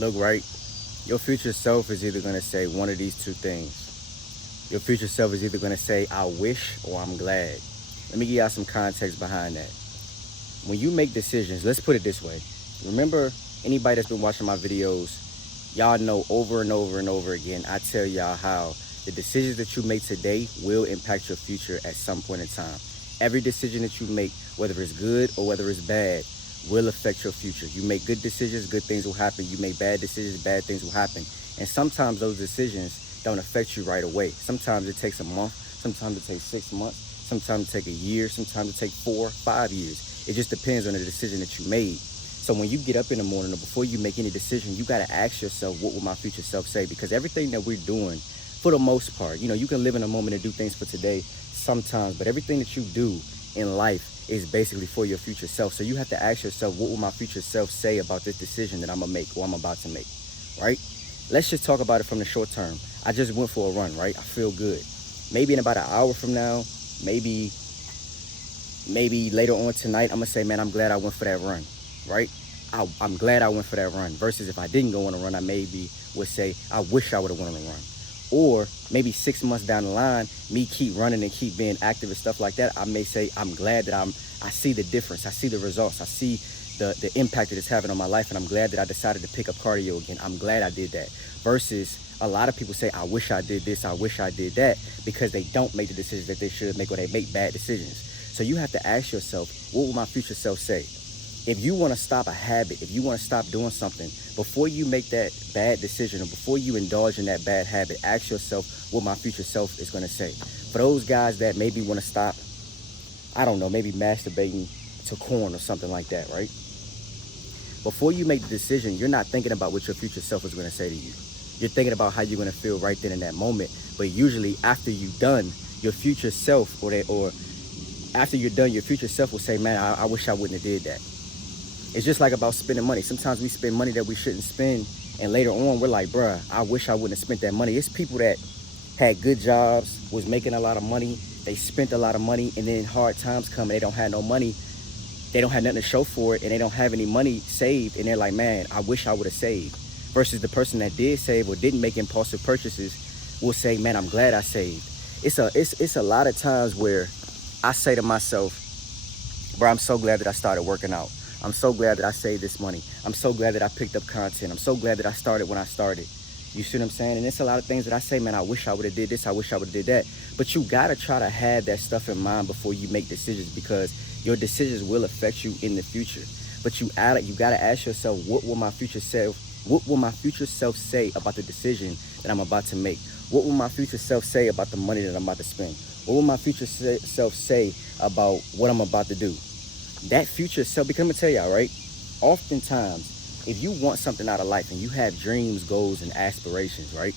Look, right? Your future self is either going to say one of these two things. Your future self is either going to say, I wish, or I'm glad. Let me give y'all some context behind that. When you make decisions, let's put it this way. Remember, anybody that's been watching my videos, y'all know over and over and over again, I tell y'all how the decisions that you make today will impact your future at some point in time. Every decision that you make, whether it's good or whether it's bad, will affect your future. You make good decisions, good things will happen. You make bad decisions, bad things will happen. And sometimes those decisions don't affect you right away. Sometimes it takes a month, sometimes it takes 6 months, sometimes it takes a year, sometimes it takes 4, 5 years. It just depends on the decision that you made. So when you get up in the morning or before you make any decision, you got to ask yourself, what will my future self say? Because everything that we're doing, for the most part, you can live in a moment and do things for today sometimes, but everything that you do in life is basically for your future self. So you have to ask yourself, what will my future self say about this decision that I'm gonna make or I'm about to make, right? Let's just talk about it from the short term. I just went for a run, right? I feel good. Maybe in about an hour from now, maybe later on tonight, I'm gonna say, man, I'm glad I went for that run, right? I'm glad I went for that run. Versus if I didn't go on a run, I maybe would say, I wish I would have went on a run. Or maybe 6 months down the line, me keep running and keep being active and stuff like that, I may say, I'm glad that I see the difference. I see the results. I see the impact that it's having on my life. And I'm glad that I decided to pick up cardio again. I'm glad I did that. Versus a lot of people say, I wish I did this. I wish I did that, because they don't make the decisions that they should make, or they make bad decisions. So you have to ask yourself, what will my future self say? If you want to stop a habit, if you want to stop doing something, before you make that bad decision or before you indulge in that bad habit, ask yourself what my future self is going to say. For those guys that maybe want to stop, I don't know, maybe masturbating to corn or something like that, right? Before you make the decision, you're not thinking about what your future self is going to say to you. You're thinking about how you're going to feel right then in that moment. But usually after you're done, your future self or after you're done, your future self will say, man, I wish I wouldn't have did that. It's just like about spending money. Sometimes we spend money that we shouldn't spend, and later on we're like, bruh, I wish I wouldn't have spent that money. It's people that had good jobs, was making a lot of money, they spent a lot of money, and then hard times come and they don't have no money. They don't have nothing to show for it, and they don't have any money saved, and they're like, man, I wish I would have saved. Versus the person that did save or didn't make impulsive purchases will say, man, I'm glad I saved. It's a lot of times where I say to myself, bro, I'm so glad that I started working out. I'm so glad that I saved this money. I'm so glad that I picked up content. I'm so glad that I started when I started. You see what I'm saying? And it's a lot of things that I say, man, I wish I would have did this. I wish I would have did that. But you got to try to have that stuff in mind before you make decisions, because your decisions will affect you in the future. But you got to ask yourself, what will my future self say about the decision that I'm about to make? What will my future self say about the money that I'm about to spend? What will my future self say about what I'm about to do? That future self, because I'm going to tell y'all, right? Oftentimes, if you want something out of life and you have dreams, goals, and aspirations, right?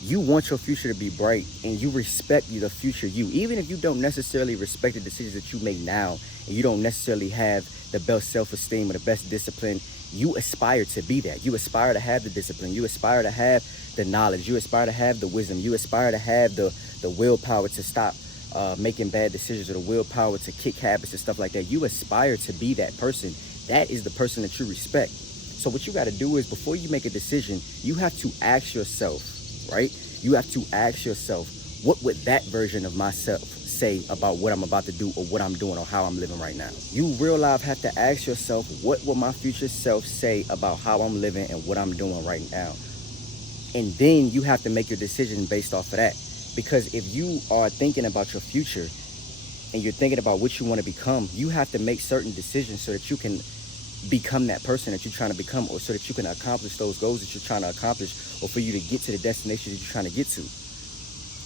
You want your future to be bright, and you respect the future you. Even if you don't necessarily respect the decisions that you make now, and you don't necessarily have the best self-esteem or the best discipline, you aspire to be that. You aspire to have the discipline. You aspire to have the knowledge. You aspire to have the wisdom. You aspire to have the willpower to stop making bad decisions, or the willpower to kick habits and stuff like that. You aspire to be that person. That is the person that you respect. So what you got to do is, before you make a decision, you have to ask yourself, right? You have to ask yourself, what would that version of myself say about what I'm about to do, or what I'm doing, or how I'm living right now? You real life have to ask yourself, what will my future self say about how I'm living and what I'm doing right now? And then you have to make your decision based off of that. Because if you are thinking about your future and you're thinking about what you want to become, you have to make certain decisions so that you can become that person that you're trying to become, or so that you can accomplish those goals that you're trying to accomplish, or for you to get to the destination that you're trying to get to.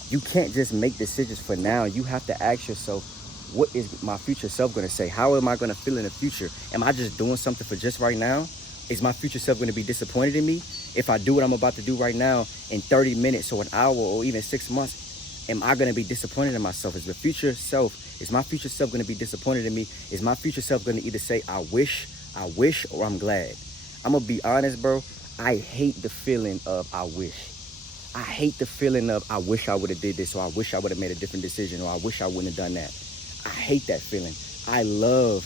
You can't just make decisions for now. You have to ask yourself, what is my future self going to say? How am I going to feel in the future? Am I just doing something for just right now? Is my future self going to be disappointed in me? If I do what I'm about to do right now in 30 minutes or an hour or even 6 months, am I going to be disappointed in myself? Is my future self going to be disappointed in me? Is my future self going to either say, I wish, or I'm glad? I'm going to be honest, bro. I hate the feeling of I wish. I hate the feeling of I wish I would have did this, or I wish I would have made a different decision, or I wish I wouldn't have done that. I hate that feeling. I love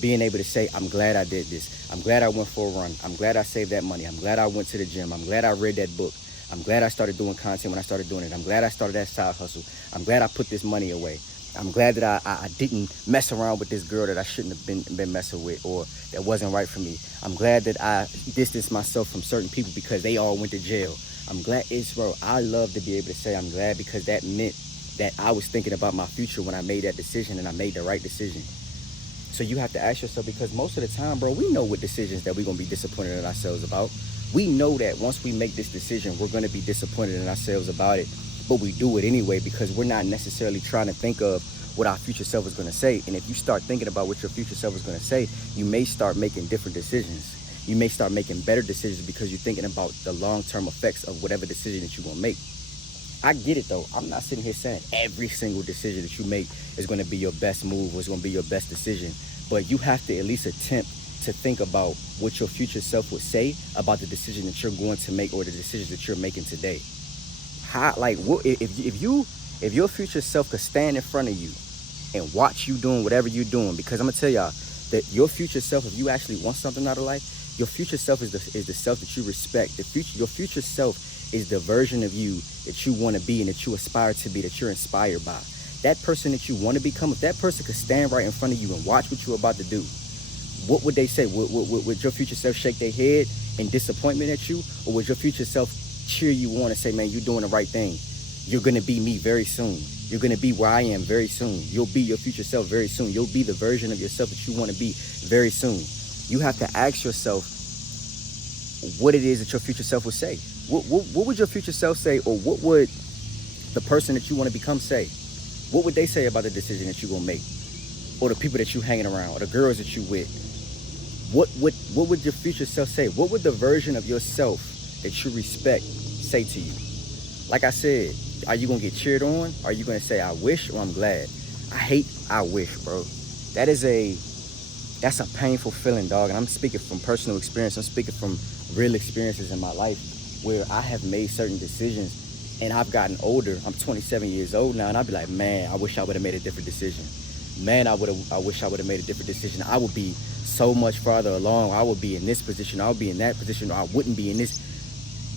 Being able to say, I'm glad I did this. I'm glad I went for a run. I'm glad I saved that money. I'm glad I went to the gym. I'm glad I read that book. I'm glad I started doing content when I started doing it. I'm glad I started that side hustle. I'm glad I put this money away. I'm glad that I didn't mess around with this girl that I shouldn't have been messing with, or that wasn't right for me. I'm glad that I distanced myself from certain people because they all went to jail. I'm glad, bro, I love to be able to say I'm glad, because that meant that I was thinking about my future when I made that decision, and I made the right decision. So you have to ask yourself, because most of the time, bro, we know what decisions that we're going to be disappointed in ourselves about. We know that once we make this decision, we're going to be disappointed in ourselves about it, but we do it anyway because we're not necessarily trying to think of what our future self is going to say. And if you start thinking about what your future self is going to say, you may start making different decisions. You may start making better decisions because you're thinking about the long-term effects of whatever decision that you're going to make. I get it, though. I'm not sitting here saying every single decision that you make is going to be your best move or is going to be your best decision. But you have to at least attempt to think about what your future self would say about the decision that you're going to make or the decisions that you're making today. How, like, what if your future self could stand in front of you and watch you doing whatever you're doing? Because I'm gonna tell y'all that your future self, if you actually want something out of life, your future self is the self that you respect. Your future self is the version of you that you want to be and that you aspire to be, that you're inspired by. That person that you want to become, if that person could stand right in front of you and watch what you're about to do, what would they say? Would your future self shake their head in disappointment at you? Or would your future self cheer you on and say, man, you're doing the right thing? You're going to be me very soon. You're going to be where I am very soon. You'll be your future self very soon. You'll be the version of yourself that you want to be very soon. You have to ask yourself what it is that your future self would say. What would your future self say, or what would the person that you want to become say? What would they say about the decision that you're going to make? Or the people that you're hanging around, or the girls that you with? What would your future self say? What would the version of yourself that you respect say to you? Like I said, are you going to get cheered on? Are you going to say, I wish, or I'm glad? I hate I wish, bro. That's a painful feeling, dog. And I'm speaking from personal experience. I'm speaking from real experiences in my life where I have made certain decisions and I've gotten older. I'm 27 years old now, and I'll be like, man, I wish I would have made a different decision. Man, I wish I would have made a different decision. I would be so much farther along. I would be in this position. I would be in that position. Or I wouldn't be in this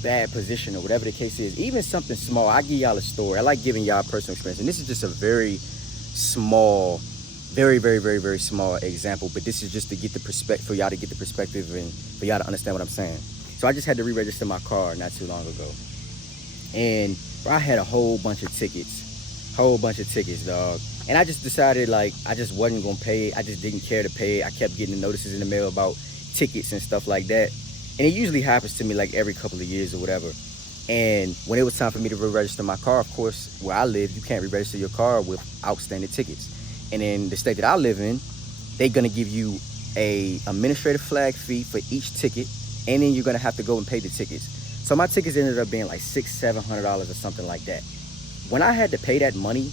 bad position, or whatever the case is. Even something small. I give y'all a story. I like giving y'all personal experience. And this is just a very small, very, very, very, very small example. But this is just to get the perspective, for y'all to get the perspective and for y'all to understand what I'm saying. So I just had to re-register my car not too long ago. And I had a whole bunch of tickets, dog. And I just decided, like, I just wasn't going to pay it. I just didn't care to pay it. I kept getting the notices in the mail about tickets and stuff like that. And it usually happens to me like every couple of years or whatever. And when it was time for me to re-register my car, of course, where I live, you can't re-register your car with outstanding tickets. And in the state that I live in, they're going to give you a administrative flag fee for each ticket. And then you're going to have to go and pay the tickets. So my tickets ended up being like $600-700 or something like that. When I had to pay that money,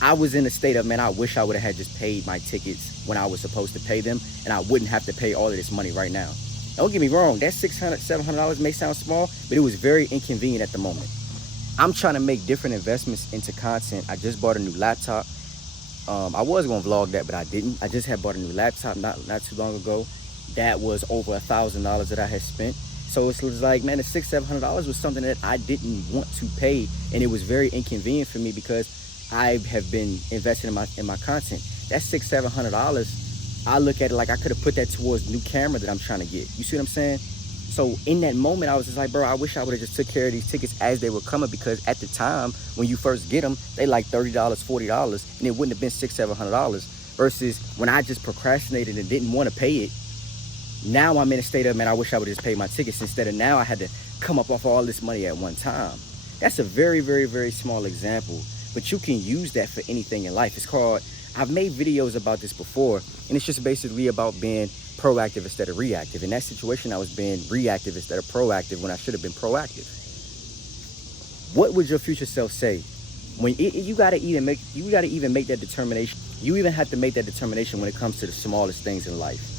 I was in a state of, man, I wish I would have had just paid my tickets when I was supposed to pay them, and I wouldn't have to pay all of this money right now. Don't get me wrong, that $600-700 may sound small, but it was very inconvenient at the moment. I'm trying to make different investments into content. I just bought a new laptop. I was going to vlog that, but I didn't. I just had bought a new laptop not too long ago. That was over $1,000 that I had spent. So it was like, man, the $600-700 was something that I didn't want to pay, and it was very inconvenient for me because I have been investing in my content. That $600-700, I look at it like I could have put that towards new camera that I'm trying to get. You see what I'm saying? So in that moment, I was just like, bro, I wish I would have just took care of these tickets as they were coming, because at the time when you first get them, they like $30, $40, and it wouldn't have been $600-700. Versus when I just procrastinated and didn't want to pay it, now I'm in a state of, man, I wish I would have just paid my tickets instead of now I had to come up off all this money at one time. That's a very, very, very small example, but you can use that for anything in life. It's called, I've made videos about this before, and it's just basically about being proactive instead of reactive. In that situation, I was being reactive instead of proactive when I should have been proactive. What would your future self say? When you gotta even make that determination. You even have to make that determination when it comes to the smallest things in life.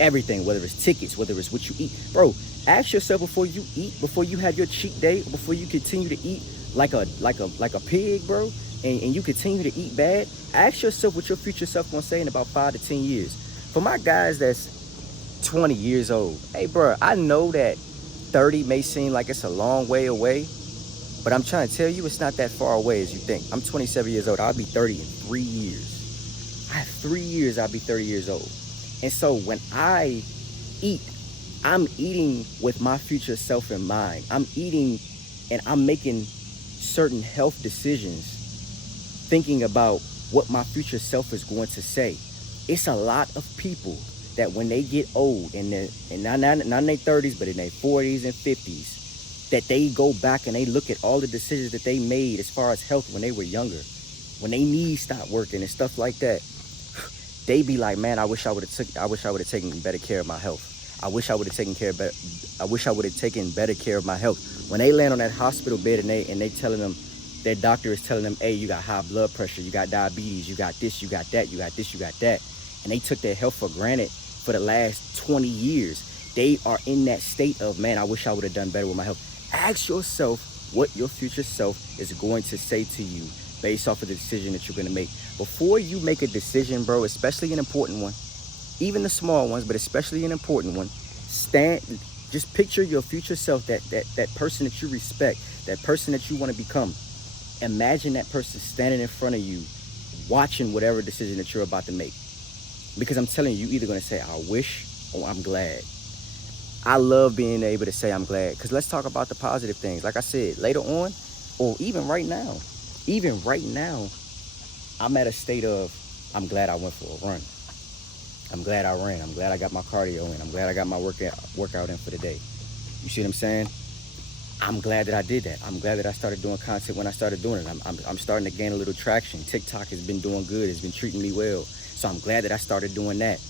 Everything, whether it's tickets, whether it's what you eat. Bro, ask yourself before you eat, before you have your cheat day, before you continue to eat like a pig, bro, and you continue to eat bad, ask yourself what your future self gonna say in about 5 to 10 years. For my guys that's 20 years old, hey, bro, I know that 30 may seem like it's a long way away, but I'm trying to tell you it's not that far away as you think. I'm 27 years old. I'll be 30 in 3 years. I have 3 years, I'll be 30 years old. And so when I eat, I'm eating with my future self in mind. I'm eating and I'm making certain health decisions thinking about what my future self is going to say. It's a lot of people that when they get old and not in their 30s, but in their 40s and 50s, that they go back and they look at all the decisions that they made as far as health when they were younger, when they knees stopped working and stuff like that. They be like, man, I wish I would have taken better care of my health. I wish I would have taken better care of my health. When they land on that hospital bed and they telling them, their doctor is telling them, hey, you got high blood pressure, you got diabetes, you got this, you got that, you got this, you got that. And they took their health for granted for the last 20 years. They are in that state of, man, I wish I would have done better with my health. Ask yourself what your future self is going to say to you based off of the decision that you're going to make. Before you make a decision, bro, especially an important one, even the small ones, but especially an important one, just picture your future self, that person that you respect, that person that you want to become. Imagine that person standing in front of you, watching whatever decision that you're about to make. Because I'm telling you, you're either going to say, I wish, or I'm glad. I love being able to say I'm glad. Because let's talk about the positive things. Like I said, later on, or even right now, I'm at a state of, I'm glad I went for a run. I'm glad I ran. I'm glad I got my cardio in. I'm glad I got my workout in for the day. You see what I'm saying? I'm glad that I did that. I'm glad that I started doing content when I started doing it. I'm starting to gain a little traction. TikTok has been doing good. It's been treating me well. So I'm glad that I started doing that.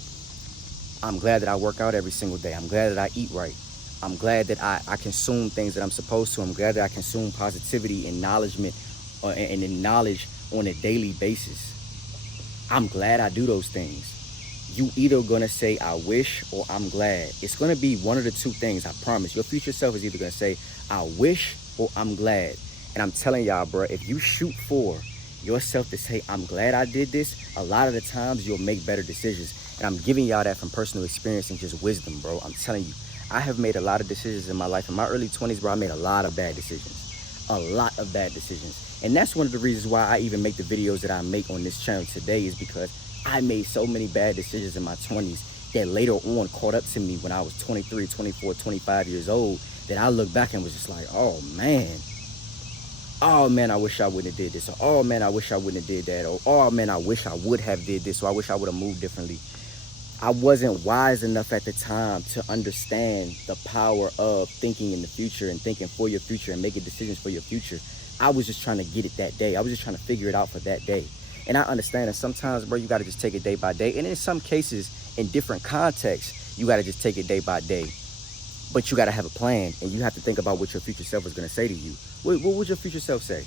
I'm glad that I work out every single day. I'm glad that I eat right. I'm glad that I consume things that I'm supposed to. I'm glad that I consume positivity and knowledge on a daily basis. I'm glad I do those things. You either gonna say I wish or I'm glad. It's gonna be one of the two things, I promise. Your future self is either gonna say I wish or I'm glad. And I'm telling y'all, bro, if you shoot for yourself to say I'm glad I did this, a lot of the times you'll make better decisions. And I'm giving y'all that from personal experience and just wisdom, bro. I'm telling you, I have made a lot of decisions in my life. In my early 20s, bro, I made a lot of bad decisions. A lot of bad decisions. And that's one of the reasons why I even make the videos that I make on this channel today, is because I made so many bad decisions in my 20s that later on caught up to me when I was 23, 24, 25 years old, that I look back and was just like, oh man, I wish I wouldn't have did this. Or, oh man, I wish I wouldn't have did that. Or, oh man, I wish I would have did this. Or I wish I would have moved differently. I wasn't wise enough at the time to understand the power of thinking in the future and thinking for your future and making decisions for your future. I was just trying to get it that day. I was just trying to figure it out for that day. And I understand that sometimes, bro, you got to just take it day by day. And in some cases, in different contexts, you got to just take it day by day. But you got to have a plan, and you have to think about what your future self is going to say to you. What would your future self say?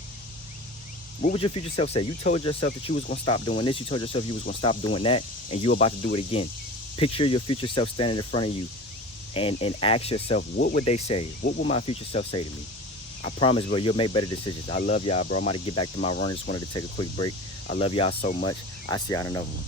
What would your future self say? You told yourself that you was going to stop doing this. You told yourself you was going to stop doing that, and you were about to do it again. Picture your future self standing in front of you and ask yourself, what would they say? What would my future self say to me? I promise, bro, you'll make better decisions. I love y'all, bro. I'm about to get back to my run. Just wanted to take a quick break. I love y'all so much. I'll see y'all in another one.